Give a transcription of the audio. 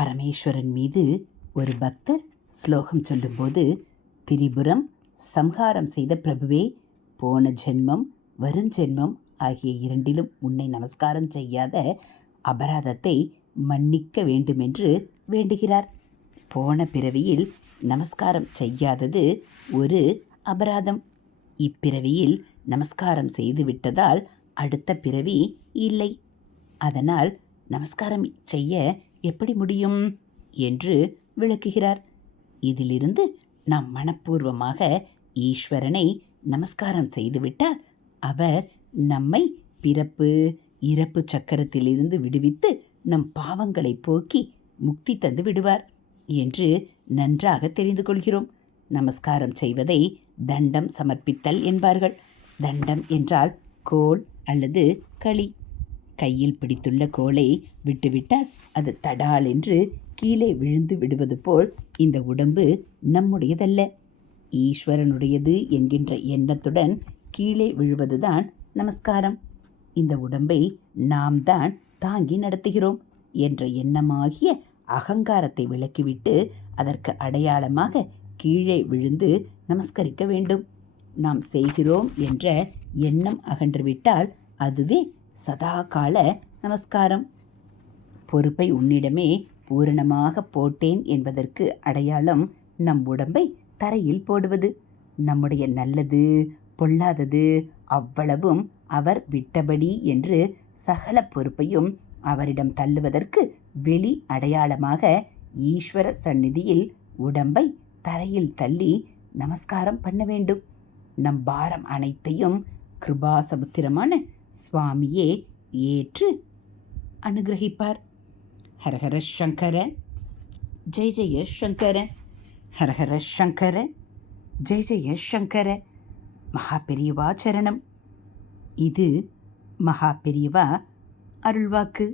பரமேஸ்வரன் மீது ஒரு பக்தர் ஸ்லோகம் சொல்லும்போது, திரிபுரம் சம்ஹாரம் செய்த பிரபுவே, போன ஜென்மம் வரும் ஜென்மம் ஆகிய இரண்டிலும் உன்னை நமஸ்காரம் செய்யாத அபராதத்தை மன்னிக்க வேண்டுமென்று வேண்டுகிறார். போன பிறவியில் நமஸ்காரம் செய்யாதது ஒரு அபராதம். இப்பிறவியில் நமஸ்காரம் செய்துவிட்டதால் அடுத்த பிறவி இல்லை. அதனால் நமஸ்காரம் செய்ய எப்படி முடியும் என்று விளக்குகிறார். இதிலிருந்து நாம் மனப்பூர்வமாக ஈஸ்வரனை நமஸ்காரம் செய்துவிட்டால் அவர் நம்மை பிறப்பு இறப்பு சக்கரத்திலிருந்து விடுவித்து நம் பாவங்களை போக்கி முக்தி தந்து விடுவார் என்று நன்றாக தெரிந்து கொள்கிறோம். நமஸ்காரம் செய்வதை தண்டம் சமர்ப்பித்தல் என்பார்கள். தண்டம் என்றால் கோல் அல்லது களி. கையில் பிடித்துள்ள கோலை விட்டுவிட்டால் அது தடால் என்று கீழே விழுந்து விடுவது போல் இந்த உடம்பு நம்முடையதல்ல, ஈஸ்வரனுடையது என்கின்ற எண்ணத்துடன் கீழே விழுவதுதான் நமஸ்காரம். இந்த உடம்பை நாம் தான் தாங்கி நடத்துகிறோம் என்ற எண்ணமாகிய அகங்காரத்தை விலக்கிவிட்டு அதற்கு அடையாளமாக கீழே விழுந்து நமஸ்கரிக்க வேண்டும். நாம் செய்கிறோம் என்ற எண்ணம் அகன்றுவிட்டால் அதுவே சதா கால நமஸ்காரம். பொறுப்பை உன்னிடமே பூரணமாக போட்டேன் என்பதற்கு அடையாளம் நம் உடம்பை தரையில் போடுவது. நம்முடைய நல்லது பொல்லாதது அவ்வளவும் அவர் விட்டபடி என்று சகல பொறுப்பையும் அவரிடம் தள்ளுவதற்கு வெளி அடையாளமாக ஈஸ்வர சந்நிதியில் உடம்பை தரையில் தள்ளி நமஸ்காரம் பண்ண வேண்டும். நம் பாரம் அனைத்தையும் கிருபாசமுத்திரமான சுவாமியே ஏற்று அனுகிரகிப்பார். ஹரஹர சங்கர, ஜெய ஜெய சங்கர, ஹரஹர சங்கர, ஜெய ஜெய சங்கர. மகா பெரியவா சரணம். இது மகா பெரியவா அருள்வாக்கு.